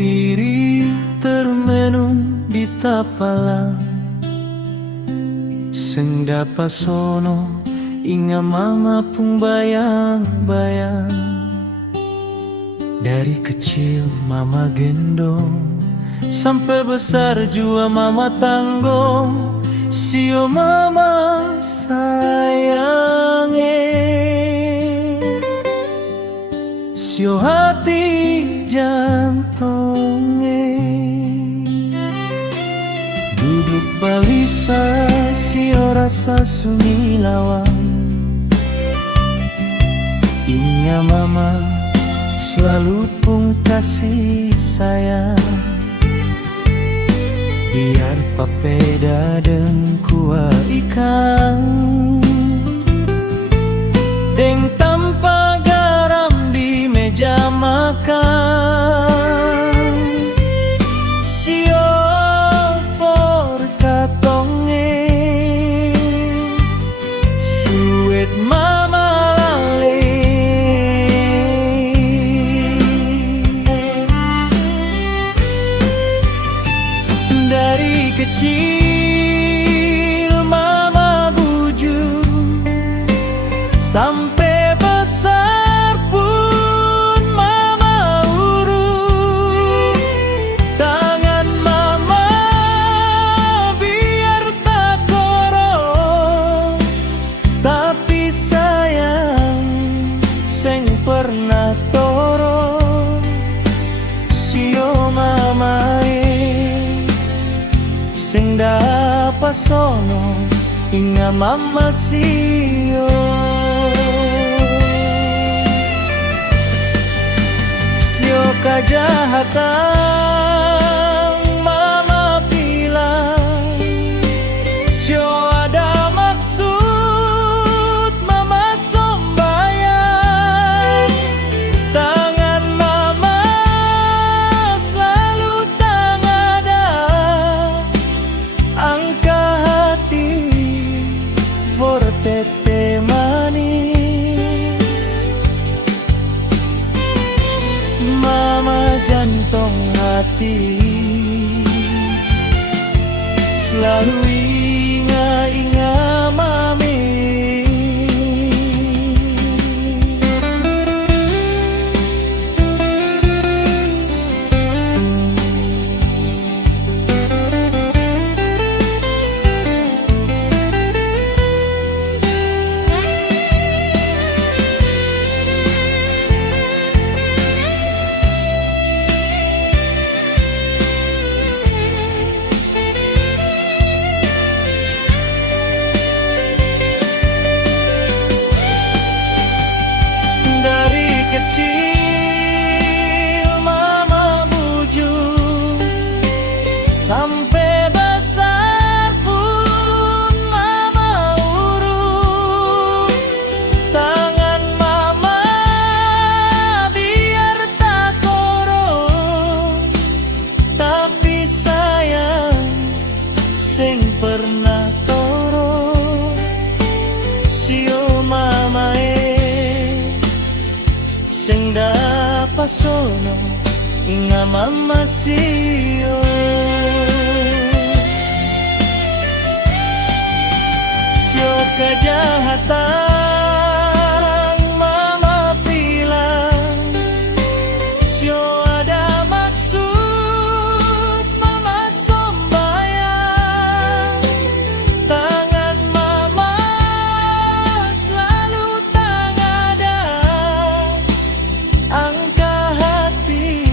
sendiri termenung di tapalang sing dapasono inga mama pung bayang-bayang. Dari kecil mama gendong sampai besar jua mama tanggung. Sio mama sayange, sio hati jantonge. Duduk balisa sio rasa sunyi lawang. Inga mama selalu pun kasih sayang. Biar papeda dan kuah ikan deng tanpa garam di meja makan. Sio for katonge suet mama lale. Dari kecil mama bujuk sampai besar pun mama urus. Tangan mama biar tak korup, tapi sayang seng pernah turun. Sio mama sing dapasono inga mama sio. Sio kejahatan mama bilang, sio ada maksud mama sombayang. Tangan mama selalu tak ada, angka hati fortete manis. Mama jantung hati selalu ingat mami. Kecil mama bujuk sampai besar pun mama urus. Tangan mama biar tak korup, tapi sayang sing pernah turun. Sio mama sing dapasono inga mama sio. Sio kejahatan mama bilang, sio ada maksud mama sombayang. Tangan mama selalu tak ada, angka hati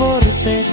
fortet